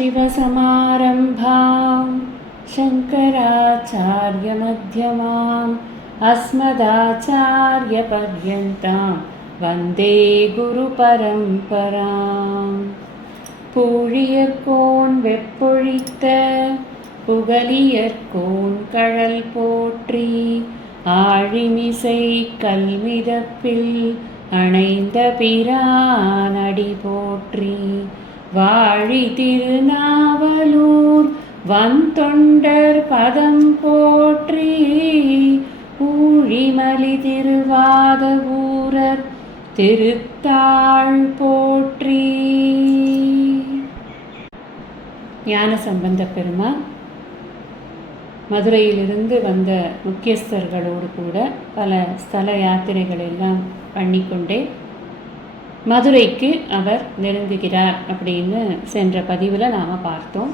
सदाशिवसमारम्भां शङ्कराचार्यमध्यमाम् अस्मदाचार्यपर्यन्तां वन्दे गुरुपरम्पराम्. பூழியர்கோன் வெப்பொழித்த புகலியர்கோன் கழல் போற்றி ஆழிமிசை கல்மிதப்பில் அணைந்த பிரானடி போற்றி வாழி திருநாவலூர் வந்தொண்டர் பதம் போற்றி ஊழிமலி திருவாத ஊரர் திருத்தாள் போற்றி. ஞானசம்பந்த பெருமான் மதுரையிலிருந்து வந்த முக்கியஸ்தர்களோடு கூட பல ஸ்தல யாத்திரைகள் எல்லாம் பண்ணிக்கொண்டே மதுரைக்கு அவர் நெருங்குகிறார் அப்படின்னு சென்ற பதிவில் நாம் பார்த்தோம்.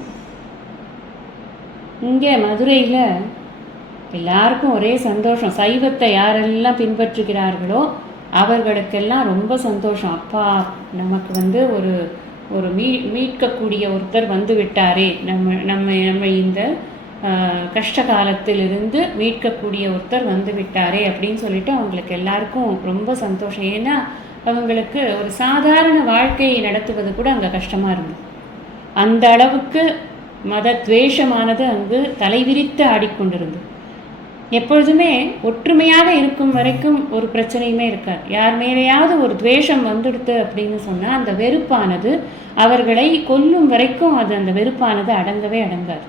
இங்கே மதுரையில் எல்லாருக்கும் ஒரே சந்தோஷம். சைவத்தை யாரெல்லாம் பின்பற்றுகிறார்களோ அவர்களுக்கெல்லாம் ரொம்ப சந்தோஷம். அப்பா நமக்கு ஒரு ஒரு மீட்கக்கூடிய ஒருத்தர் வந்து விட்டாரே, நம்ம இந்த கஷ்ட காலத்திலிருந்து மீட்கக்கூடிய ஒருத்தர் வந்து விட்டாரே அப்படின்னு சொல்லிட்டு அவங்களுக்கு எல்லாருக்கும் ரொம்ப சந்தோஷம். ஏன்னா அவங்களுக்கு ஒரு சாதாரண வாழ்க்கையை நடத்துவது கூட அங்கே கஷ்டமாக இருந்தது. அந்த அளவுக்கு மத துவேஷமானது அங்கு தலைவிரித்து ஆடிக்கொண்டிருந்தது. எப்பொழுதுமே ஒற்றுமையாக இருக்கும் வரைக்கும் ஒரு பிரச்சனையுமே இருக்காது. யார் மேலேயாவது ஒரு துவேஷம் வந்துடுது அப்படின்னு சொன்னால் அந்த வெறுப்பானது அவர்களை கொல்லும் வரைக்கும் அந்த வெறுப்பானது அடங்கவே அடங்காது.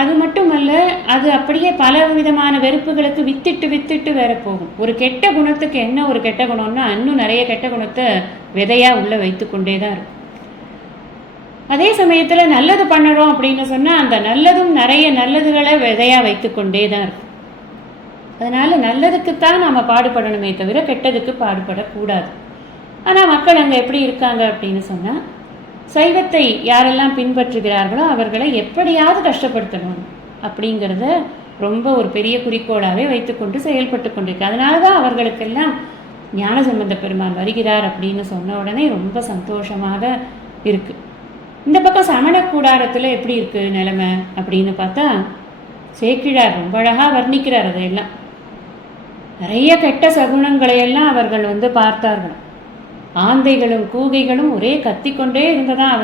அது மட்டுமல்ல, அது அப்படியே பல விதமான வெறுப்புகளுக்கு வித்திட்டு வேற போகும். ஒரு கெட்ட குணத்துக்கு என்ன ஒரு கெட்ட குணம்னா இன்னும் நிறைய கெட்ட குணத்தை விதையாக உள்ள வைத்து கொண்டே தான் இருக்கும். அதே சமயத்தில் நல்லது பண்ணுறோம் அப்படின்னு சொன்னால் அந்த நல்லதும் நிறைய நல்லதுகளை விதையாக வைத்து கொண்டே தான் இருக்கும். அதனால் நல்லதுக்குத்தான் நாம் பாடுபடணுமே தவிர கெட்டதுக்கு பாடுபடக்கூடாது. ஆனால் மக்கள் அங்கே எப்படி இருக்காங்க அப்படின்னு சொன்னால், சைவத்தை யாரெல்லாம் பின்பற்றுகிறார்களோ அவர்களை எப்படியாவது கஷ்டப்படுத்தணும் அப்படிங்கிறத ரொம்ப ஒரு பெரிய குறிக்கோளாகவே வைத்துக்கொண்டு செயல்பட்டு கொண்டிருக்கு. அதனால தான் அவர்களுக்கெல்லாம் ஞானசம்பந்த பெருமான் வருகிறார் அப்படின்னு சொன்ன உடனே ரொம்ப சந்தோஷமாக இருக்குது. இந்த பக்கம் சமண கூடாரத்தில் எப்படி இருக்குது நிலைமை அப்படின்னு பார்த்தா, சேக்கிழார் ரொம்ப அழகாக வர்ணிக்கிறார். அதையெல்லாம் நிறைய கெட்ட சகுனங்களையெல்லாம் அவர்கள் பார்த்தார்கள். ஆந்தைகளும் கூகைகளும் ஒரே கத்திக்கொண்டே இருந்ததான்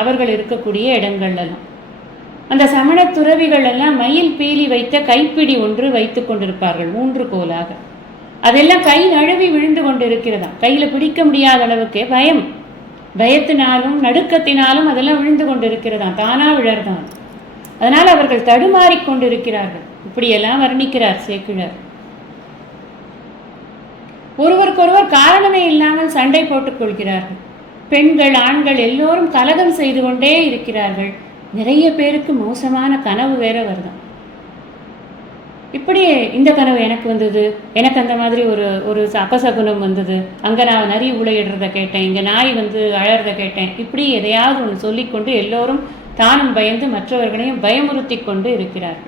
அவர்கள் இருக்கக்கூடிய இடங்கள்லாம். அந்த சமண துறவிகள் எல்லாம் மயில் பீலி வைத்த கைப்பிடி ஒன்று வைத்து கொண்டிருப்பார்கள், 3 கோலாக. அதெல்லாம் கை நழுவி விழுந்து கொண்டு இருக்கிறதா. கையில் பிடிக்க முடியாத அளவுக்கே பயத்தினாலும் நடுக்கத்தினாலும் அதெல்லாம் விழுந்து கொண்டு இருக்கிறதா, தானா விழர்தான். அதனால் அவர்கள் தடுமாறிக்கொண்டிருக்கிறார்கள். இப்படியெல்லாம் வர்ணிக்கிறார் சேக்கிழார். ஒருவருக்கொருவர் காரணமே இல்லாமல் சண்டை போட்டுக் கொள்கிறார்கள். பெண்கள் ஆண்கள் எல்லோரும் கலகம் செய்து கொண்டே இருக்கிறார்கள். நிறைய பேருக்கு மோசமான கனவு வேற வருதான். இப்படியே இந்த கனவு எனக்கு வந்தது, எனக்கு அந்த மாதிரி ஒரு அபசகுனம் வந்தது, அங்கே நான் நரி உளையிடுறத கேட்டேன், இங்கே நாய் அழறத கேட்டேன், இப்படி எதையாவது ஒன்று சொல்லிக்கொண்டு எல்லோரும் தானும் பயந்து மற்றவர்களையும் பயமுறுத்தி கொண்டு இருக்கிறார்.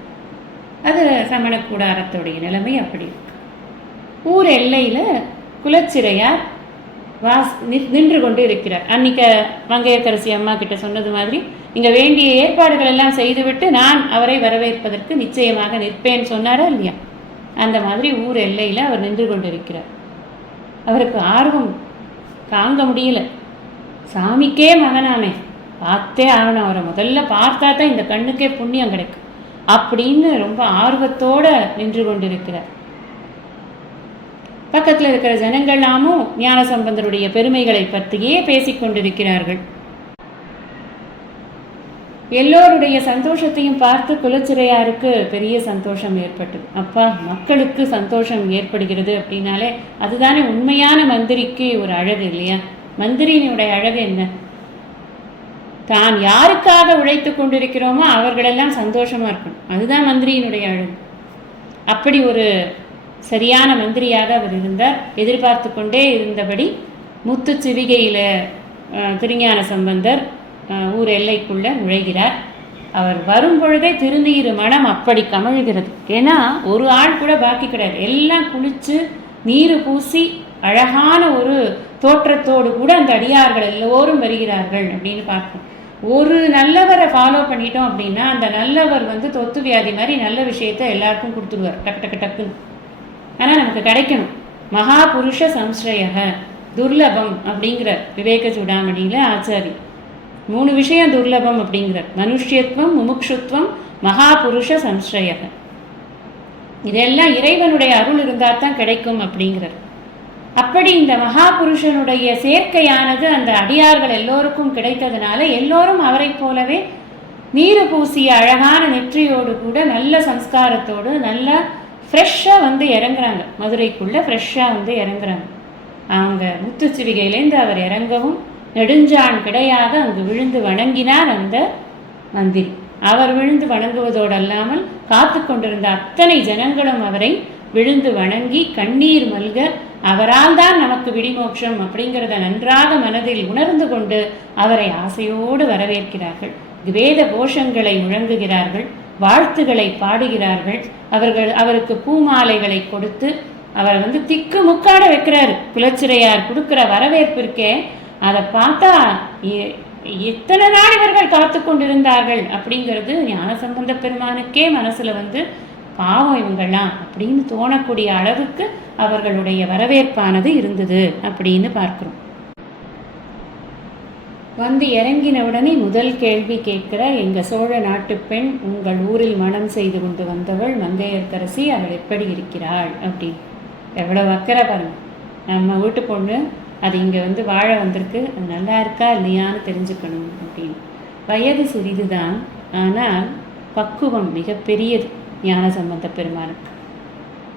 அது சமண கூடாரத்துடைய நிலைமை அப்படி இருக்கு. ஊர் எல்லையில் குலச்சிறையார் நின்று கொண்டு இருக்கிறார். அன்னைக்கு மங்கையர்க்கரசி அம்மா கிட்ட சொன்னது மாதிரி இங்கே வேண்டிய ஏற்பாடுகள் எல்லாம் செய்துவிட்டு நான் அவரை வரவேற்பதற்கு நிச்சயமாக நிற்பேன்னு சொன்னாரா இல்லையா? அந்த மாதிரி ஊர் எல்லையில் அவர் நின்று கொண்டு இருக்கிறார். அவருக்கு ஆர்வம் தாங்க முடியல. சாமிக்கே மகனாமே, பார்த்தே ஆகணும், அவரை முதல்ல பார்த்தா தான் இந்த கண்ணுக்கே புண்ணியம் கிடைக்கும் அப்படின்னு ரொம்ப ஆர்வத்தோடு நின்று கொண்டிருக்கிறார். பக்கத்தில் இருக்கிற ஜனங்களாமும் ஞானசம்பந்தருடைய பெருமைகளை பற்றியே பேசிக்கொண்டிருக்கிறார்கள். எல்லோருடைய சந்தோஷத்தையும் பார்த்து குலச்சிறையாருக்கு பெரிய சந்தோஷம் ஏற்பட்டது. அப்பா, மக்களுக்கு சந்தோஷம் ஏற்படுகிறது அப்படின்னாலே அதுதானே உண்மையான மந்திரிக்கு ஒரு அழகு இல்லையா? மந்திரியினுடைய அழகு என்ன? தான் யாருக்காக உழைத்து கொண்டிருக்கிறோமோ அவர்களெல்லாம் சந்தோஷமாக இருக்கணும், அதுதான் மந்திரியினுடைய அழகு. அப்படி ஒரு சரியான மந்திரியாக அவர் இருந்தார். எதிர்பார்த்து கொண்டே இருந்தபடி முத்து சிவிகையில் திருஞான சம்பந்தர் ஊர் எல்லைக்குள்ளே நுழைகிறார். அவர் வரும் பொழுதே திருநீர் மனம் அப்படி கமழ்கிறது. ஏன்னா ஒரு ஆள் கூட பாக்கி கிடையாது. எல்லாம் குளித்து நீர் பூசி அழகான ஒரு தோற்றத்தோடு கூட அந்த அடியார்கள் எல்லோரும் வருகிறார்கள் அப்படின்னு பார்க்கணும். ஒரு நல்லவரை ஃபாலோ பண்ணிட்டோம் அப்படின்னா அந்த நல்லவர் வந்து தொத்து வியாதி மாதிரி நல்ல விஷயத்த எல்லாருக்கும் கொடுத்துருவார் டக்கு டக்கு டக்குன்னு. ஆனால் நமக்கு கிடைக்கணும். மகாபுருஷ சம்ஸ்ரயக துர்லபம் அப்படிங்கிற விவேக சூடாமணியில் ஆச்சாரி 3 விஷயம் துர்லபம் அப்படிங்கிறார். மனுஷ்யத்துவம், முமுட்சுத்துவம், மகாபுருஷ சம்ஸ்ரயக. இதெல்லாம் இறைவனுடைய அருள் இருந்தால் தான் கிடைக்கும் அப்படிங்கிறார். அப்படி இந்த மகாபுருஷனுடைய சேர்க்கையானது அந்த அடியார்கள் எல்லோருக்கும் கிடைத்ததுனால எல்லோரும் அவரை போலவே நீரு பூசிய அழகான நெற்றியோடு கூட நல்ல சம்ஸ்காரத்தோடு நல்ல ஃப்ரெஷ்ஷாக வந்து இறங்குறாங்க. மதுரைக்குள்ளே ஃப்ரெஷ்ஷாக வந்து இறங்குறாங்க. அவங்க முத்துச்சிவிகையிலேருந்து அவர் இறங்கவும் நெடுஞ்சான் கிடையாக அங்கு விழுந்து வணங்கினார் அந்த மந்திரி. அவர் விழுந்து வணங்குவதோடு அல்லாமல் காத்து கொண்டிருந்த அத்தனை ஜனங்களும் அவரை விழுந்து வணங்கி கண்ணீர் மல்க அவரால் தான் நமக்கு விடிமோட்சம் அப்படிங்கிறத நன்றாக மனதில் உணர்ந்து கொண்டு அவரை ஆசையோடு வரவேற்கிறார்கள். வேத கோஷங்களை முழங்குகிறார்கள், வாழ்த்துக்களை பாடுகிறார்கள். அவருக்கு பூமாலைகளை கொடுத்து அவர் வந்து திக்கு முக்காட வைக்கிறாரு. குலச்சிறையார் கொடுக்குற வரவேற்பிற்கே அதை பார்த்தா எத்தனை நாள் இவர்கள் காத்து கொண்டிருந்தார்கள் அப்படிங்கிறது ஞானசம்பந்த பெருமானுக்கே மனசுல வந்து பாவம் இவங்கள்லாம் அப்படின்னு தோணக்கூடிய அளவுக்கு அவர்களுடைய வரவேற்பானது இருந்தது அப்படின்னு பார்க்கிறோம். வந்து இறங்கின உடனே முதல் கேள்வி கேட்கிற, எங்க சோழ நாட்டு பெண் உங்கள் ஊரில் மனம் செய்து கொண்டு வந்தவள் மங்கையர்க்கரசி, அவள் எப்படி இருக்கிறாள் அப்படின்னு. எவ்வளவு அக்கறை பாருங்க. நம்ம வீட்டு பொண்ணு அது இங்கே வந்து வாழ வந்திருக்கு, அது நல்லா இருக்கா இல்லையான்னு தெரிஞ்சுக்கணும் அப்படின்னு. வயது சிறிதுதான், ஆனால் பக்குவம் மிகப்பெரியது ஞானசம்பந்த பெருமானுக்கு.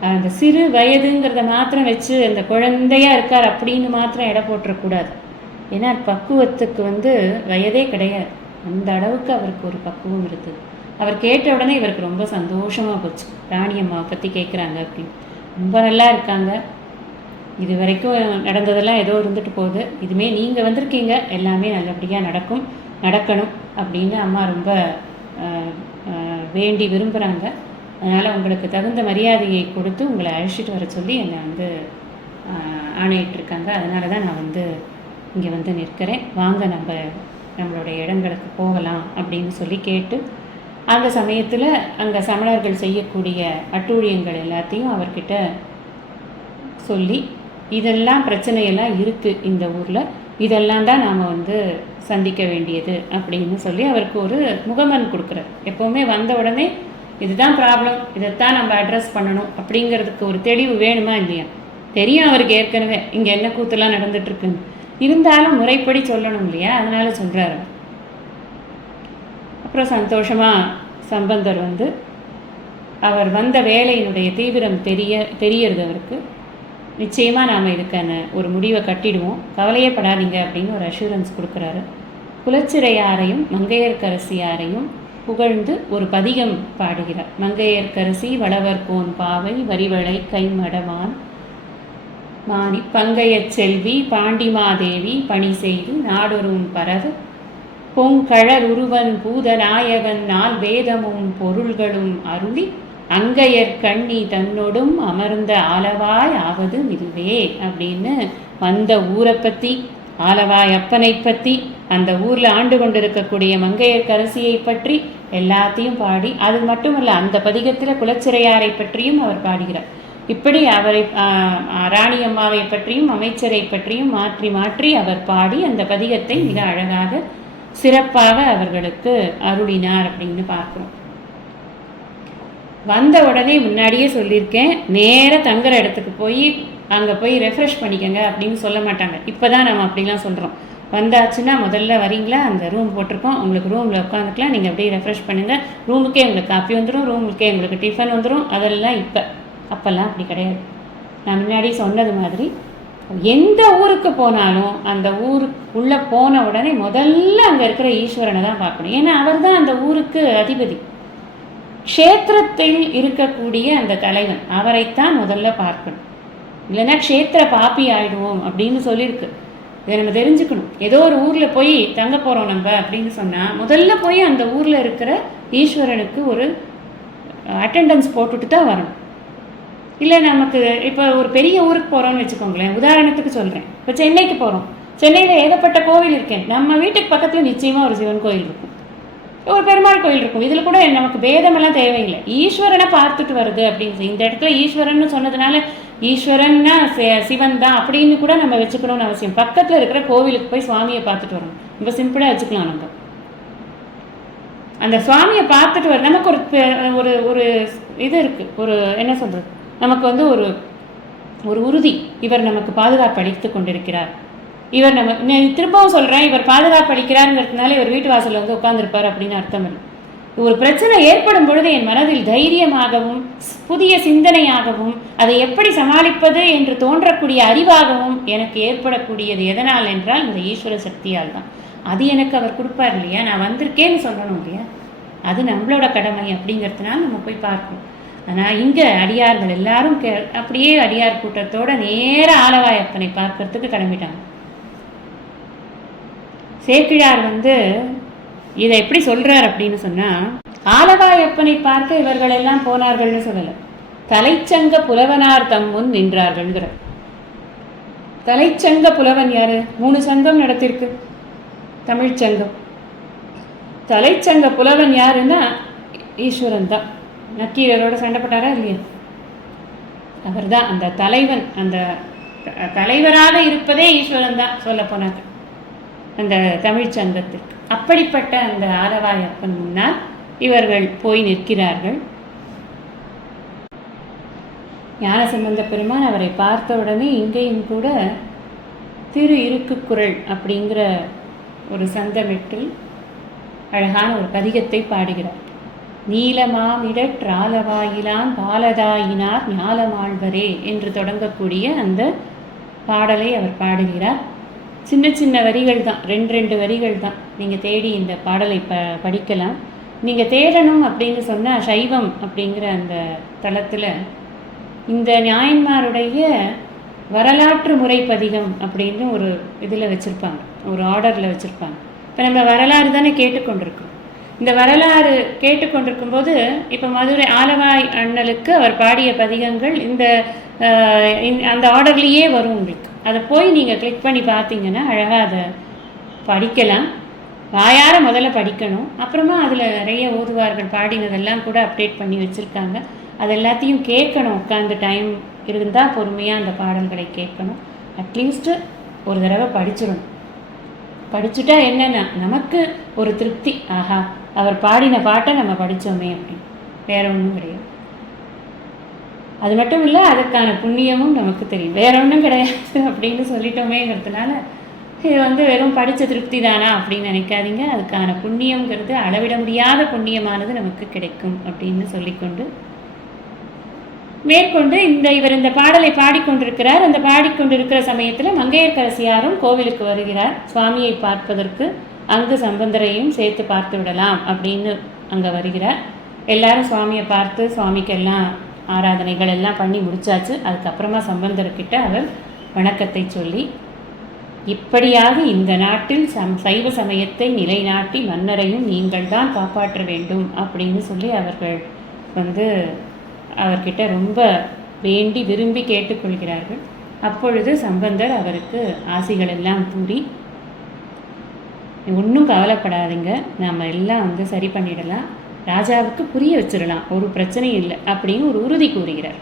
அந்த சிறு வயதுங்கிறத மாத்திரம் வச்சு அந்த குழந்தையா இருக்கார் அப்படின்னு மாத்திரம் எடை போட்டுறக்கூடாது. ஏன்னா பக்குவத்துக்கு வந்து வயதே கிடையாது. அந்த அளவுக்கு அவருக்கு ஒரு பக்குவம் இருக்குது. அவர் கேட்ட உடனே இவருக்கு ரொம்ப சந்தோஷமாக போச்சு. ராணியம்மாவை பற்றி கேட்குறாங்க அப்படின்னு. ரொம்ப நல்லா இருக்காங்க, இது வரைக்கும் நடந்ததெல்லாம் ஏதோ இருந்துட்டு போகுது, இதுமே நீங்கள் வந்திருக்கீங்க எல்லாமே நல்லபடியாக நடக்கணும் அப்படின்னு அம்மா ரொம்ப வேண்டி விரும்புகிறாங்க. அதனால் உங்களுக்கு தகுந்த மரியாதையை கொடுத்து உங்களை அழைச்சிட்டு வர சொல்லி என்னை வந்து ஆணையிட்டிருக்காங்க. அதனால தான் நான் வந்து இங்கே வந்து நிற்கிறேன், வாங்க நம்மளுடைய இடங்களுக்கு போகலாம் அப்படின்னு சொல்லி கேட்டு, அந்த சமயத்தில் அங்கே சமணர்கள் செய்யக்கூடிய அட்டூழியங்கள் எல்லாத்தையும் அவர்கிட்ட சொல்லி, இதெல்லாம் பிரச்சனையெல்லாம் இருக்குது இந்த ஊரில், இதெல்லாம் தான் நாம் வந்து சந்திக்க வேண்டியது அப்படின்னு சொல்லி அவருக்கு ஒரு முகமன் கொடுக்குறார். எப்போவுமே வந்த உடனே இதுதான் ப்ராப்ளம், இதைத்தான் நம்ம அட்ரஸ் பண்ணணும் அப்படிங்கிறதுக்கு ஒரு தெளிவு வேணுமா இல்லையா? தெரியும் அவருக்கு ஏற்கனவே இங்கே என்ன கூத்தெல்லாம் நடந்துட்டுருக்குன்னு, இருந்தாலும் முறைப்படி சொல்லணும் இல்லையா? அதனால் சொல்கிறாரு. அப்புறம் சந்தோஷமாக சம்பந்தர் வந்து அவர் வந்த வேலையினுடைய தீவிரம் தெரியறது அவருக்கு. நிச்சயமாக நாம் இதுக்கான ஒரு முடிவை கட்டிடுவோம், கவலையே படாதீங்க அப்படின்னு ஒரு அஷூரன்ஸ் கொடுக்குறாரு. குலச்சிறையாரையும் மங்கையர்க்கரசியாரையும் புகழ்ந்து ஒரு பதிகம் பாடுகிறார். மங்கையர்க்கரசி வளவர் கோன் பாவை வரிவளை கைமடவான் மாணி பங்கையச் செல்வி பாண்டிமாதேவி பணி செய்து நாடொரும் பரவு பொங்கழல் உருவன் பூதநாயகன் நாள் வேதமும் பொருள்களும் அருளி அங்கையர் கண்ணி தன்னொடும் அமர்ந்த ஆலவாய் ஆவது மில்வே அப்படின்னு வந்த ஊரை பற்றி, ஆலவாய் அப்பனை பற்றி, அந்த ஊரில் ஆண்டு கொண்டிருக்கக்கூடிய மங்கையர்க்கரசியை பற்றி எல்லாத்தையும் பாடி, அது மட்டுமல்ல அந்த பதிகத்தில் குலச்சிறையாரை பற்றியும் அவர் பாடுகிறார். இப்படி அவரை ராணியம்மாவை பற்றியும் அமைச்சரை பற்றியும் மாற்றி மாற்றி அவர் பாடி அந்த பதிகத்தை மிக அழகாக சிறப்பாக அவர்களுக்கு அருளினார் அப்படின்னு பார்க்கிறோம். வந்த உடனே முன்னாடியே சொல்லியிருக்கேன், நேராக தங்குற இடத்துக்கு போய் அங்கே போய் ரெஃப்ரெஷ் பண்ணிக்கங்க அப்படின்னு சொல்ல மாட்டாங்க. இப்போ தான் நம்ம அப்படிலாம் சொல்கிறோம். வந்தாச்சுன்னா முதல்ல வரீங்களா, அந்த ரூம் போட்டிருக்கோம், உங்களுக்கு ரூமில் உட்காந்துக்கலாம், நீங்கள் அப்படியே ரெஃப்ரெஷ் பண்ணுங்கள், ரூமுக்கே உங்களுக்கு காஃபி வந்துடும், ரூமுக்கே உங்களுக்கு டிஃபன் வந்துடும். அதெல்லாம் அப்போல்லாம் அப்படி கிடையாது. நான் முன்னாடி சொன்னது மாதிரி எந்த ஊருக்கு போனாலும் அந்த ஊருக்குள்ளே போன உடனே முதல்ல அங்கே இருக்கிற ஈஸ்வரனை தான் பார்க்கணும். ஏன்னா அவர் தான் அந்த ஊருக்கு அதிபதி. க்ஷேத்திரத்தில் இருக்கக்கூடிய அந்த தலைவன், அவரைத்தான் முதல்ல பார்க்கணும். இல்லைன்னா க்ஷேத்திர பாப்பி ஆயிடுவோம் அப்படின்னு சொல்லியிருக்கு. இதை நம்ம தெரிஞ்சுக்கணும். ஏதோ ஒரு ஊரில் போய் தங்க போகிறோம் நம்ம அப்படின்னு சொன்னால் முதல்ல போய் அந்த ஊரில் இருக்கிற ஈஸ்வரனுக்கு ஒரு அட்டெண்டன்ஸ் போட்டுட்டு தான் வரணும். இல்லை நமக்கு இப்போ ஒரு பெரிய ஊருக்கு போகிறோம்னு வச்சுக்கோங்களேன், உதாரணத்துக்கு சொல்கிறேன், இப்போ சென்னைக்கு போகிறோம், சென்னையில் ஏகப்பட்ட கோவில் இருக்கேன். நம்ம வீட்டுக்கு பக்கத்தில் நிச்சயமாக ஒரு சிவன் கோயில் இருக்கும், ஒரு பெருமாள் கோயில் இருக்கும். இதில் கூட நமக்கு பேதமெல்லாம் தேவையில்லை. ஈஸ்வரனை பார்த்துட்டு வருது அப்படின்னு இந்த இடத்துல ஈஸ்வரன் சொன்னதுனால ஈஸ்வரன்னா சிவன் தான் அப்படின்னு கூட நம்ம வச்சுக்கணும்னு அவசியம். பக்கத்தில் இருக்கிற கோவிலுக்கு போய் சுவாமியை பார்த்துட்டு வரணும். ரொம்ப சிம்பிளாக வச்சுக்கலாம். நம்ம அந்த சுவாமியை பார்த்துட்டு வர நமக்கு ஒரு ஒரு இது இருக்குது, ஒரு என்ன சொல்கிறது, நமக்கு வந்து ஒரு ஒரு உறுதி. இவர் நமக்கு பாதுகாப்பு அளித்து கொண்டிருக்கிறார். இவர் நம்ம திரும்பவும் சொல்கிறேன், இவர் பாதுகாப்பு அளிக்கிறாருங்கிறதுனால இவர் வீட்டு வாசலில் வந்து உட்காந்துருப்பார் அப்படின்னு அர்த்தம் இல்லை. ஒரு பிரச்சனை ஏற்படும் பொழுது என் மனதில் தைரியமாகவும் புதிய சிந்தனையாகவும் அதை எப்படி சமாளிப்பது என்று தோன்றக்கூடிய அறிவாகவும் எனக்கு ஏற்படக்கூடியது எதனால் என்றால் இந்த ஈஸ்வர சக்தியால் தான். அது எனக்கு அவர் கொடுப்பார் இல்லையா, நான் வந்திருக்கேன்னு சொல்லணும் இல்லையா, அது நம்மளோட கடமை. அப்படிங்கிறதுனால நம்ம போய் பார்க்கணும். ஆனால் இங்கே அடியார்கள் எல்லாரும் அப்படியே அடியார் கூட்டத்தோட நேர ஆலவாயப்பனை பார்க்கறதுக்கு கிளம்பிட்டாங்க. சேக்கிழார் வந்து இதை எப்படி சொல்றார் அப்படின்னு சொன்னால், ஆலவாயப்பனை பார்க்க இவர்கள் எல்லாம் போனார்கள்னு சொல்லலை, தலைச்சங்க புலவனார் தம் முன் நின்றார்கள்ங்கிற. தலைச்சங்க புலவன் யாரு? 3 சங்கம் நடத்திருக்கு தமிழ்ச்சங்கம். தலைச்சங்க புலவன் யாருன்னா ஈஸ்வரன் தான். நக்கீரரோட சண்டை போட்டாரா இல்லையா, அவர் தான் அந்த தலைவன். அந்த தலைவராக இருப்பதே ஈஸ்வரன் தான் சொல்ல போனாங்க அந்த தமிழ்ச்சங்கத்திற்கு. அப்படிப்பட்ட அந்த ஆலவாயப்பன் முன்னால் இவர்கள் போய் நிற்கிறார்கள். ஞானசம்பந்த பெருமான் அவரை பார்த்த உடனே இங்கேயும் கூட திரு இருக்குக்குறள் அப்படிங்கிற ஒரு சந்தமிட்டில் அழகான ஒரு பதிகத்தை பாடுகிறார். நீலமாமிடற்றாலவாயிலான் பாலதாயினார் ஞாலமாழ்வரே என்று தொடங்கக்கூடிய அந்த பாடலை அவர் பாடுகிறார். சின்ன சின்ன வரிகள் தான், 2 வரிகள் தான். நீங்கள் தேடி இந்த பாடலை படிக்கலாம். நீங்கள் தேடணும் அப்படின்னு சொன்னால் சைவம் அப்படிங்கிற அந்த தளத்தில் இந்த நாயன்மாருடைய வரலாற்று முறை பதிகம் அப்படின்னு ஒரு இதில் வச்சுருப்பாங்க, ஒரு ஆர்டரில் வச்சுருப்பாங்க. இப்போ நம்ம வரலாறு தானே கேட்டுக்கொண்டிருக்கோம். இந்த வரலாறு கேட்டுக்கொண்டிருக்கும் போது இப்போ மதுரை ஆலவாய் அண்ணலுக்கு அவர் பாடிய பதிகங்கள் இந்த அந்த ஆர்டர்லேயே வரும் உங்களுக்கு. அதை போய் நீங்கள் கிளிக் பண்ணி பார்த்தீங்கன்னா அழகாக அதை படிக்கலாம். வாயார முதல்ல படிக்கணும், அப்புறமா அதில் நிறைய ஓதுவார்கள் பாடினதெல்லாம் கூட அப்டேட் பண்ணி வச்சுருக்காங்க. அது எல்லாத்தையும் கேட்கணும். உட்காந்து டைம் இருந்தால் பொறுமையாக அந்த பாடல்களை கேட்கணும். அட்லீஸ்ட்டு ஒரு தடவை படிச்சிடணும். படிச்சுட்டா என்னென்னா நமக்கு ஒரு திருப்தி, ஆஹா அவர் பாடின பாட்டை நம்ம படித்தோமே அப்படின்னு. வேற ஒன்றும் கிடையாது. அது மட்டும் இல்லை, அதுக்கான புண்ணியமும் நமக்கு தெரியும். வேற ஒன்றும் கிடையாது அப்படின்னு சொல்லிட்டோமேங்கிறதுனால இது வந்து வெறும் படித்த திருப்தி தானா அப்படின்னு நினைக்காதீங்க. அதுக்கான புண்ணியங்கிறது அளவிட முடியாத புண்ணியமானது நமக்கு கிடைக்கும் அப்படின்னு சொல்லிக்கொண்டு மேற்கொண்டு இவர் இந்த பாடலை பாடிக்கொண்டிருக்கிறார். அந்த பாடிக்கொண்டிருக்கிற சமயத்தில் மங்கையர்க்கரசியாரும் கோவிலுக்கு வருகிறார் சுவாமியை பார்ப்பதற்கு. அங்கு சம்பந்தரையும் சேர்த்து பார்த்து விடலாம் அப்படின்னு அங்கே வருகிறார். எல்லாரும் சுவாமியை பார்த்து சுவாமிக்கெல்லாம் ஆராதனைகள் எல்லாம் பண்ணி முடிச்சாச்சு. அதுக்கப்புறமா சம்பந்தர்கிட்ட அவர் வணக்கத்தை சொல்லி, இப்படியாக இந்த நாட்டில் சைவ சமயத்தை நிலைநாட்டி மன்னரையும் நீங்கள் தான் காப்பாற்ற வேண்டும் அப்படின்னு சொல்லி அவர்கள் வந்து அவர்கிட்ட ரொம்ப வேண்டி விரும்பி கேட்டுக்கொள்கிறார்கள். அப்பொழுது சம்பந்தர் அவருக்கு ஆசிகள் எல்லாம் கூறி, ஒன்றும் கவலைப்படாதீங்க, நம்ம எல்லாம் வந்து சரி பண்ணிடலாம், ராஜாவுக்கு புரிய வச்சிடலாம், ஒரு பிரச்சனையும் இல்லை அப்படின்னு ஒரு உறுதி கூறுகிறார்.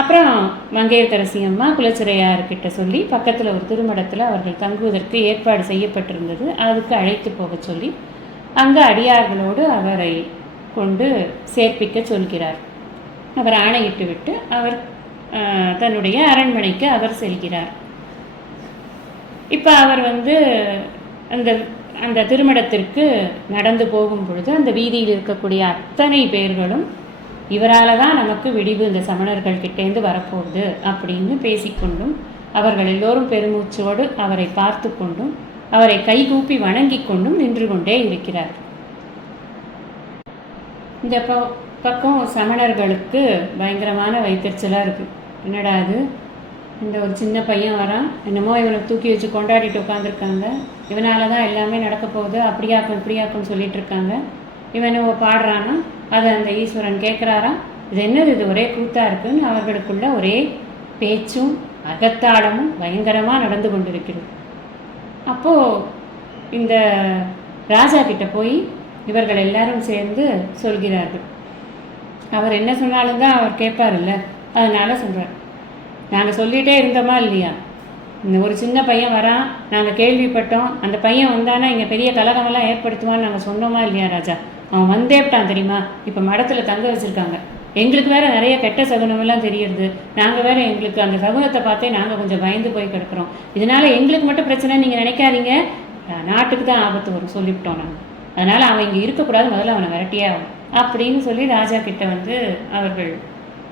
அப்புறம் மங்கையர்க்கரசி அம்மா குலச்சிறையார்கிட்ட சொல்லி பக்கத்தில் ஒரு திருமடத்தில் அவர்கள் தங்குவதற்கு ஏற்பாடு செய்யப்பட்டிருந்தது, அதுக்கு அழைத்து போக சொல்லி அங்கே அடியார்களோடு அவரை கொண்டு சேர்ப்பிக்க சொல்கிறார். அவர் ஆணையிட்டு விட்டு அவர் தன்னுடைய அரண்மனைக்கு அவர் செல்கிறார். இப்போ அவர் வந்து அந்த திருமடத்திற்கு நடந்து போகும் பொழுது அந்த வீதியில் இருக்கக்கூடிய அத்தனை பேர்களும் இவரால் தான் நமக்கு விடிவு இந்த சமணர்கள் கிட்டேந்து வரப்போகுது அப்படின்னு பேசிக்கொண்டும் அவர்கள் எல்லோரும் பெருமூச்சோடு அவரை பார்த்து கொண்டும் அவரை கைகூப்பி வணங்கி கொண்டும் நின்று கொண்டே இருக்கிறார். இந்த பக்கம் சமணர்களுக்கு பயங்கரமான வயிற்றுச்சலாக இருக்குது. என்னடா அது, இந்த ஒரு சின்ன பையன் வரான், என்னமோ இவனை தூக்கி வச்சு கொண்டாடிட்டு உட்காந்துருக்காங்க, இவனால தான் எல்லாமே நடக்க போகுது, அப்படியாக்கும் இப்படியாக்கும்னு சொல்லிட்டு இருக்காங்க, இவன் பாடுறானா, அதை அந்த ஈஸ்வரன் கேட்குறாராம், இது என்னது, இது ஒரே கூத்தாக இருக்குன்னு அவர்களுக்குள்ள ஒரே பேச்சும் அகத்தாளமும் பயங்கரமாக நடந்து கொண்டிருக்கிறது. அப்போது இந்த ராஜா கிட்ட போய் இவர்கள் எல்லாரும் சேர்ந்து சொல்கிறார்கள். அவர் என்ன சொன்னாலும் தான் அவர் கேட்பார்ல, அதனால சொல்கிறார். நாங்கள் சொல்லிகிட்டே இருந்தோமா இல்லையா, இந்த ஒரு சின்ன பையன் வரான், நாங்கள் கேள்விப்பட்டோம், அந்த பையன் வந்தானா இங்கே பெரிய கலகமெல்லாம் ஏற்படுத்துவான்னு நாங்கள் சொன்னோமா இல்லையா ராஜா, அவன் வந்தேப்டான் தெரியுமா, இப்போ மடத்தில் தங்க வச்சுருக்காங்க, எங்களுக்கு வேறு நிறைய கெட்ட சகுனமெல்லாம் தெரியுது, நாங்கள் வேறு எங்களுக்கு அந்த சகுனத்தை பார்த்தே நாங்கள் கொஞ்சம் பயந்து போய் கிடக்கிறோம், இதனால் எங்களுக்கு மட்டும் பிரச்சனை நீங்கள் நினைக்காதீங்க, நாட்டுக்கு தான் ஆபத்து வரும் சொல்லிவிட்டோம் நாங்கள், அதனால் அவன் இங்கே இருக்கக்கூடாது, முதல்ல அவனை விரட்டியே ஆகும் அப்படின்னு சொல்லி ராஜா கிட்ட வந்து அவர்கள்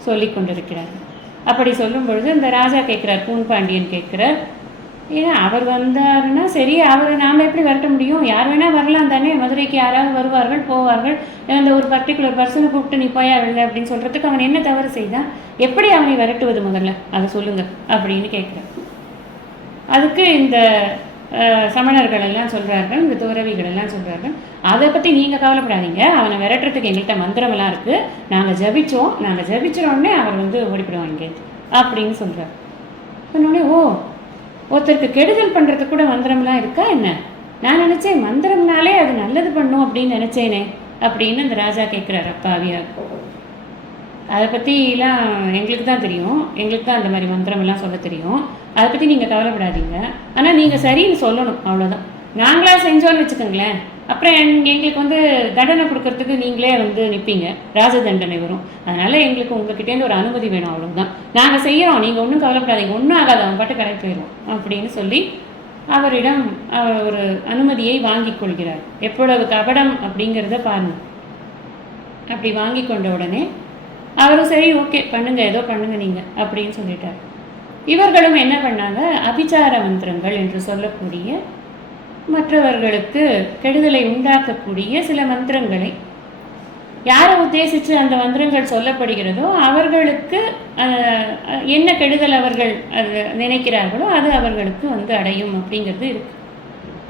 சொல்லி கொண்டிருக்கிறார்கள். அப்படி சொல்லும் பொழுது இந்த ராஜா கேட்குறார், பூன்பாண்டியன் கேட்குறார், ஏன்னா அவர் வந்தாருன்னா சரி, அவரை நாம் எப்படி விரட்ட முடியும், யார் வேணால் வரலாம் தானே, மதுரைக்கு யாராவது வருவார்கள் போவார்கள், அந்த ஒரு பர்டிகுலர் பர்சனை கூப்பிட்டு நீ போயா இல்லை அப்படின்னு சொல்கிறதுக்கு அவன் என்ன தவறு செய்தான், எப்படி அவனை விரட்டுவது முதல்ல அதை சொல்லுங்கள் அப்படின்னு கேட்குறார். அதுக்கு இந்த சமணர்கள் எல்லாம் சொல்கிறார்கள், இந்த துறவிகள் எல்லாம் சொல்கிறார்கள், அதை பற்றி நீங்கள் கவலைப்படாதீங்க, அவனை விரட்டுறதுக்கு எங்கள்கிட்ட மந்திரமெல்லாம் இருக்குது, நாங்கள் ஜபிச்சிரோடனே அவர் வந்து ஓடிப்பிடுவாங்க இங்கே அப்படின்னு சொல்கிறார். சொன்னோடனே ஓ, ஒருத்தருக்கு கெடுதல் பண்ணுறதுக்கு கூட மந்திரம்லாம் இருக்கா என்ன, நான் நினச்சேன் மந்திரம்னாலே அது நல்லது பண்ணும் அப்படின்னு நினச்சேனே அப்படின்னு அந்த ராஜா கேட்குறாரு அப்பாவியா. அதை பற்றிலாம் எங்களுக்கு தான் தெரியும், எங்களுக்கு தான் அந்த மாதிரி மந்திரமெல்லாம் சொல்ல தெரியும், அதை பற்றி நீங்கள் கவலைப்படாதீங்க, ஆனால் நீங்கள் சரின்னு சொல்லணும் அவ்வளோதான், நாங்களாக செஞ்சோன்னு வச்சுக்கோங்களேன், அப்புறம் எங்களுக்கு வந்து தண்டனை கொடுக்கறதுக்கு நீங்களே வந்து நிற்பீங்க, ராஜ தண்டனை வரும், அதனால் எங்களுக்கு உங்ககிட்டேருந்து ஒரு அனுமதி வேணும், அவ்வளோதான், நாங்கள் செய்கிறோம், நீங்கள் ஒன்றும் கவலைப்படாதீங்க, ஒன்றும் ஆகாது, அவன் பாட்டு கடை போயிடும் அப்படின்னு சொல்லி அவரிடம் ஒரு அனுமதியை வாங்கி கொள்கிறார். எவ்வளவு கபடம் அப்படிங்கிறத பாருங்கள். அப்படி வாங்கி கொண்ட உடனே அவரும் சரி ஓகே பண்ணுங்க, ஏதோ பண்ணுங்க நீங்கள் அப்படின்னு சொல்லிட்டார். இவர்களும் என்ன பண்ணாங்க, அபிச்சார மந்திரங்கள் என்று சொல்லக்கூடிய மற்றவர்களுக்கு கெடுதலை உண்டாக்கக்கூடிய சில மந்திரங்களை, யாரை உத்தேசித்து அந்த மந்திரங்கள் சொல்லப்படுகிறதோ அவர்களுக்கு என்ன கெடுதல் அவர்கள் அது நினைக்கிறார்களோ அது அவர்களுக்கு வந்து அடையும் அப்படிங்கிறது இருக்கு.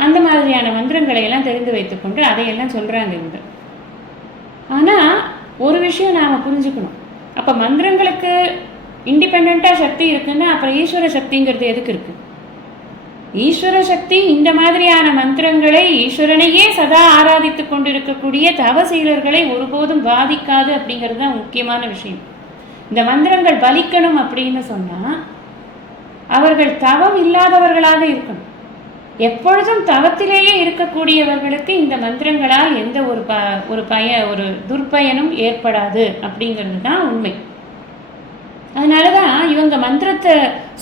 அந்த மாதிரியான மந்திரங்களை எல்லாம் தெரிந்து வைத்துக்கொண்டு அதையெல்லாம் சொல்கிறாங்க இவங்க. ஆனால் ஒரு விஷயம் நாம் புரிஞ்சுக்கணும், அப்போ மந்திரங்களுக்கு இண்டிபெண்ட்டாக சக்தி இருக்குன்னா அப்புறம் ஈஸ்வர சக்திங்கிறது எதுக்கு இருக்குது? ஈஸ்வர சக்தி இந்த மாதிரியான மந்திரங்களை ஈஸ்வரனையே சதா ஆராதித்து கொண்டிருக்கக்கூடிய தவசீலர்களை ஒருபோதும் பாதிக்காது அப்படிங்கிறது தான் முக்கியமான விஷயம். இந்த மந்திரங்கள் பலிக்கணும் அப்படின்னு சொன்னால் அவர்கள் தவம் இல்லாதவர்களாக இருக்கணும். எப்பொழுதும் தவத்திலேயே இருக்கக்கூடியவர்களுக்கு இந்த மந்திரங்களால் எந்த ஒரு துர்பயனும் ஏற்படாது அப்படிங்கிறது தான் உண்மை. அதனால தான் இவங்க மந்திரத்தை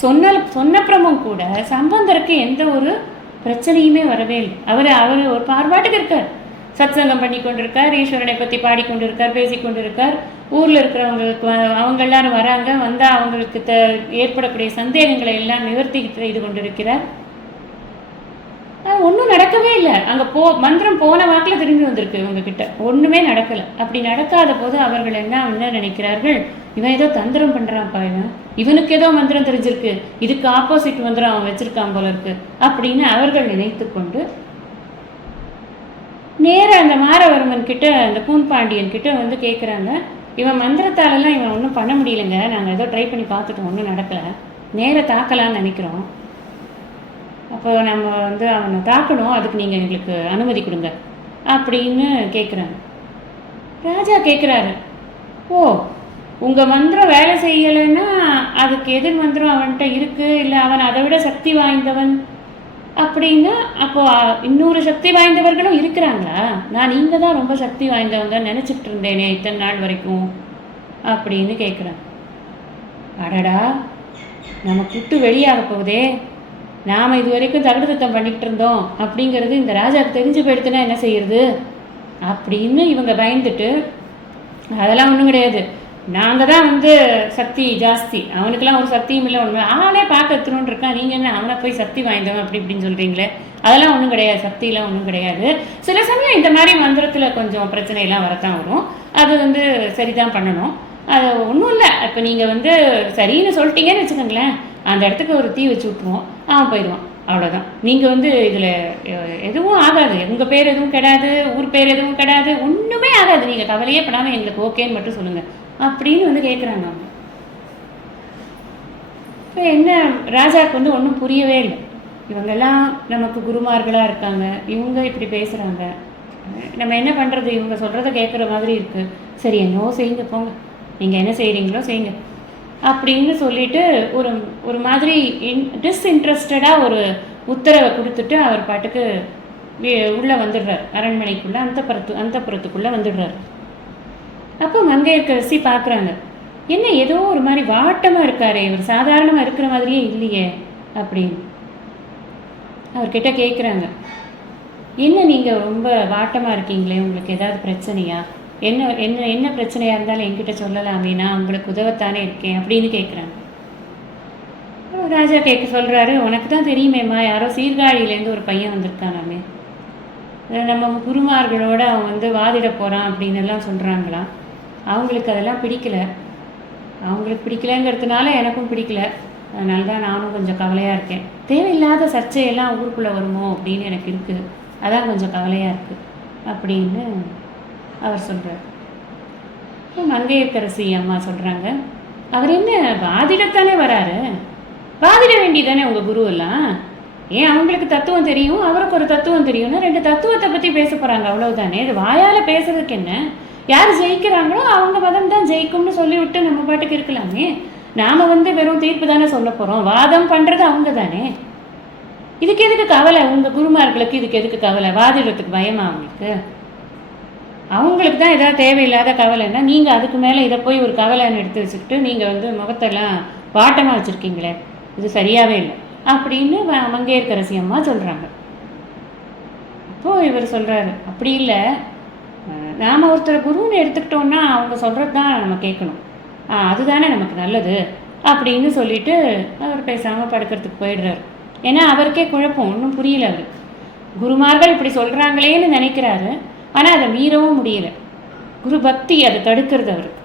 சொன்னப்புறமும் கூட சம்பந்தருக்கு எந்த ஒரு பிரச்சனையுமே வரவே இல்லை. அவர் ஒரு பார்வாட்டுக்கு இருக்கார், சத்சங்கம் பண்ணி கொண்டிருக்கார், ஈஸ்வரனை பற்றி பாடிக்கொண்டிருக்கார், பேசிக்கொண்டிருக்கார், ஊரில் இருக்கிறவங்களுக்கு அவங்க எல்லாரும் வராங்க, வந்தால் அவங்களுக்கு ஏற்படக்கூடிய சந்தேகங்களை எல்லாம் நிவர்த்தி செய்து கொண்டிருக்கிறார். ஒன்றும் நடக்கவே இல்லை. அங்கே மந்திரம் போன வாக்கில் திரும்பி வந்திருக்கு, இவங்ககிட்ட ஒன்றுமே நடக்கலை. அப்படி நடக்காத போது அவர்கள் என்ன நினைக்கிறார்கள், இவன் ஏதோ தந்திரம் பண்ணுறான்ப்பா, இவனுக்கு ஏதோ மந்திரம் தெரிஞ்சிருக்கு, இதுக்கு ஆப்போசிட் மந்திரம் அவன் வச்சிருக்கான் போல இருக்கு அப்படின்னு அவர்கள் நினைத்து கொண்டு நேராக அந்த மாரவர்மன் கிட்ட, அந்த பூன்பாண்டியன் கிட்ட வந்து கேட்குறாங்க, இவன் மந்திரத்தாலெல்லாம் இவன் ஒன்றும் பண்ண முடியலைங்க, நாங்கள் ஏதோ ட்ரை பண்ணி பார்த்துட்டோம், ஒன்றும் நடக்கலை, நேராக தாக்கலான்னு நினைக்கிறோம், அப்போ நம்ம வந்து அவனை தாக்கணும், அதுக்கு நீங்கள் எங்களுக்கு அனுமதி கொடுங்க அப்படின்னு கேட்குறாங்க. ராஜா கேட்குறாரு, ஓ உங்கள் மந்திரம் வேலை செய்யலைன்னா அதுக்கு எதிர் மந்திரம் அவன்கிட்ட இருக்குது, இல்லை அவன் அதை விட சக்தி வாய்ந்தவன் அப்படின்னா அப்போ இன்னொரு சக்தி வாய்ந்தவர்களும் இருக்கிறாங்களா? நான் நீங்கள் தான் ரொம்ப சக்தி வாய்ந்தவங்க நினச்சிட்டு இருந்தேனே இத்தனை நாள் வரைக்கும் அப்படின்னு கேட்குறேன். அடடா, நம்ம குட்டு வெளியாக போகுதே, நாம் இது வரைக்கும் தகுதித்தம் பண்ணிக்கிட்டு இருந்தோம் அப்படிங்கிறது இந்த ராஜாவுக்கு தெரிஞ்சு போயிடுத்துனா என்ன செய்யறது அப்படின்னு இவங்க பயந்துட்டு, அதெல்லாம் ஒன்றும் கிடையாது, நாங்கள் தான் வந்து சக்தி ஜாஸ்தி, அவனுக்கெல்லாம் ஒரு சக்தியும் இல்லை, ஒன்று ஆளே பார்க்க எத்தணுன்னு இருக்கான், நீங்கள் என்ன அவனை போய் சக்தி வாய்ந்தவன் அப்படி இப்படின்னு சொல்கிறீங்களே, அதெல்லாம் ஒன்றும் கிடையாது, சக்தியெல்லாம் ஒன்றும் கிடையாது. சில சமயம் இந்த மாதிரி மந்திரத்தில் கொஞ்சம் பிரச்சனையெல்லாம் வரத்தான் வரும், அது வந்து சரிதான் பண்ணணும், அது ஒன்றும் இல்லை. இப்போ நீங்கள் வந்து சரின்னு சொல்லிட்டீங்கன்னு வச்சுக்கோங்களேன், அந்த இடத்துக்கு ஒரு தீ வச்சு விட்ருவோம், அவன் போயிடுவான், அவ்வளோதான். நீங்கள் வந்து இதில் எதுவும் ஆகாது, உங்கள் பேர் எதுவும் கிடையாது, ஊர் பேர் எதுவும் கிடையாது, ஒன்றுமே ஆகாது, நீங்கள் கவலையே படாமல் எங்களுக்கு ஓகேன்னு மட்டும் சொல்லுங்கள் அப்படின்னு வந்து கேட்குறாங்க அவங்க. இப்போ என்ன, ராஜாவுக்கு வந்து ஒன்றும் புரியவே இல்லை. இவங்கெல்லாம் நமக்கு குருமார்களாக இருக்காங்க, இவங்க இப்படி பேசுகிறாங்க, நம்ம என்ன பண்ணுறது, இவங்க சொல்கிறத கேட்குற மாதிரி இருக்குது, சரி என்னவோ செய்யுங்க போங்க, நீங்கள் என்ன செய்கிறீங்களோ செய்யுங்க அப்படின்னு சொல்லிட்டு ஒரு ஒரு மாதிரி டிஸ்இன்ட்ரெஸ்டடாக ஒரு உத்தரவை கொடுத்துட்டு அவர் பாட்டுக்கு உள்ளே வந்துடுறார், அரண்மனைக்குள்ளே அந்தப்புறத்துக்குள்ளே வந்துடுறார். அப்போ மங்கையர்க்கரசி பார்க்குறாங்க, என்ன ஏதோ ஒரு மாதிரி வாட்டமாக இருக்காரே, இவர் சாதாரணமாக இருக்கிற மாதிரியே இல்லையே அப்படின்னு அவர்கிட்ட கேட்குறாங்க. என்ன நீங்கள் ரொம்ப வாட்டமாக இருக்கீங்களே, உங்களுக்கு ஏதாவது பிரச்சனையா, என்ன என்ன என்ன பிரச்சனையாக இருந்தாலும் என்கிட்ட சொல்லலாமே, நான் உங்களுக்கு உதவத்தானே இருக்கேன் அப்படின்னு கேட்குறாங்க. ராஜா சொல்கிறாரு, உனக்கு தான் தெரியுமேம்மா, யாரோ சீர்காழியிலேருந்து ஒரு பையன் வந்திருக்கானாமே, நம்ம குருமார்களோட அவன் வந்து வாதிட போகிறான் அப்படின்னு எல்லாம் சொல்கிறாங்களாம். அவங்களுக்கு அதெல்லாம் பிடிக்கல, அவங்களுக்கு பிடிக்கலங்கிறதுனால எனக்கும் பிடிக்கல, அதனால தான் நானும் கொஞ்சம் கவலையாக இருக்கேன். தேவையில்லாத சர்ச்சையெல்லாம் ஊருக்குள்ளே வருமோ அப்படின்னு எனக்கு இருக்குது, அதான் கொஞ்சம் கவலையாக இருக்குது அப்படின்னு அவர் சொல்கிறார். மங்கையர்க்கரசி அம்மா சொல்கிறாங்க, அவர் என்ன வாதிடத்தானே வராரு, வாதிட வேண்டியதானே உங்கள் குருவெல்லாம், ஏன் அவங்களுக்கு தத்துவம் தெரியும், அவருக்கு ஒரு தத்துவம் தெரியும்னா 2 தத்துவத்தை பற்றி பேச போகிறாங்க, அவ்வளவுதானே. இது வாயால் பேசுறதுக்கு என்ன, யார் ஜெயிக்கிறாங்களோ அவங்க மதம் தான் ஜெயிக்கும்னு சொல்லிவிட்டு நம்ம பாட்டுக்கு இருக்கலாமே. நாம் வந்து வெறும் தீர்ப்பு தானே சொல்ல போகிறோம், வாதம் பண்ணுறது அவங்க தானே. இதுக்கு எதுக்கு கவலை, உங்கள் குருமார்களுக்கு இதுக்கு எதுக்கு கவலை, வாதிடுறதுக்கு பயமா அவங்களுக்கு, அவங்களுக்கு தான் ஏதாவது தேவையில்லாத கவலைன்னா நீங்கள் அதுக்கு மேலே இதை போய் ஒரு கவலைன்னு எடுத்து வச்சுக்கிட்டு நீங்கள் வந்து முகத்தெல்லாம் வாட்டமாக வச்சுருக்கீங்களே, இது சரியாகவே இல்லை அப்படின்னு மங்கையர்க்கரசி அம்மா சொல்கிறாங்க. அப்போது இவர் சொல்கிறாரு, அப்படி இல்லை, நாம் ஒருத்தர் குருன்னு எடுத்துக்கிட்டோன்னா அவங்க சொல்கிறது தான் நம்ம கேட்கணும், அதுதானே நமக்கு நல்லது அப்படின்னு சொல்லிட்டு அவர் பேசாமல் படுக்கிறதுக்கு போயிடுறாரு. ஏன்னா அவருக்கே குழப்பம், ஒன்றும் புரியல அவருக்கு. குருமார்கள் இப்படி சொல்கிறாங்களேன்னு நினைக்கிறாரு, ஆனால் அதை மீறவும் முடியல, குரு பக்தி அதை தடுக்கிறது அவருக்கு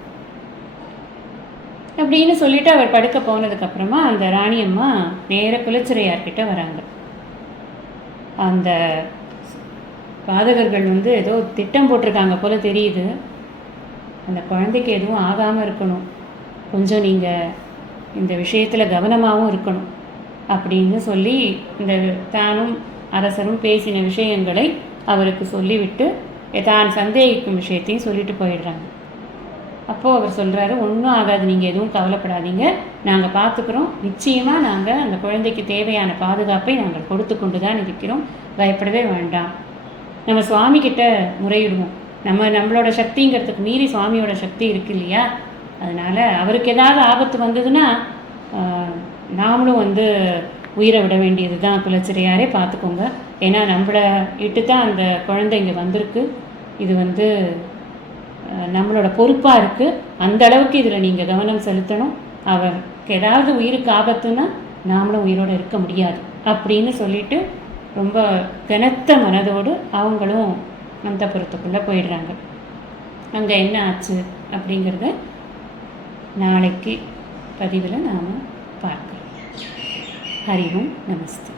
அப்படின்னு சொல்லிட்டு அவர் படுக்க போனதுக்கப்புறமா அந்த ராணியம்மா நேர குலச்சிறையார்கிட்ட வராங்க. அந்த பாதகர்கள் வந்து ஏதோ திட்டம் போட்டிருக்காங்க போல தெரியுது, அந்த குழந்தைக்கு எதுவும் ஆகாமல் இருக்கணும், கொஞ்சம் நீங்கள் இந்த விஷயத்தில் கவனமாகவும் இருக்கணும் அப்படின்னு சொல்லி இந்த தானும் அரசரும் பேசின விஷயங்களை அவருக்கு சொல்லிவிட்டு தான் சந்தேகிக்கும் விஷயத்தையும் சொல்லிட்டு போயிடுறாங்க. அப்போது அவர் சொல்கிறாரு, ஒன்றும் ஆகாது, நீங்கள் எதுவும் கவலைப்படாதீங்க, நாங்கள் பார்த்துக்குறோம், நிச்சயமாக நாங்கள் அந்த குழந்தைக்கு தேவையான பாதுகாப்பை நாங்கள் கொடுத்து கொண்டு தான் இருக்கிறோம், பயப்படவே வேண்டாம், நம்ம சுவாமிக்கிட்ட முறையிடுவோம், நம்மளோட சக்திங்கிறதுக்கு மீறி சுவாமியோட சக்தி இருக்கு இல்லையா, அதனால் அவருக்கு ஏதாவது ஆபத்து வந்ததுன்னா நாமளும் வந்து உயிரை விட வேண்டியது தான், குலச்சிறையாரே பார்த்துக்கோங்க, ஏன்னா நம்மளை இட்டு தான் அந்த குழந்தை இங்கே வந்திருக்கு, இது வந்து நம்மளோட பொறுப்பாக இருக்குது, அந்த அளவுக்கு இதில் நீங்கள் கவனம் செலுத்தணும், அவருக்கு ஏதாவது உயிருக்கு ஆபத்துன்னா நாமளும் உயிரோடு இருக்க முடியாது அப்படின்னு சொல்லிட்டு ரொம்ப கனத்த மனதோடு அவங்களும் அந்தப்புறத்துக்குள்ளே போயிடுறாங்க. அங்கே என்ன ஆச்சு அப்படிங்கிறத நாளைக்கு பதிவில் நாம் பார்க்கலாம். ஹரி ஓம் நமஸ்தே.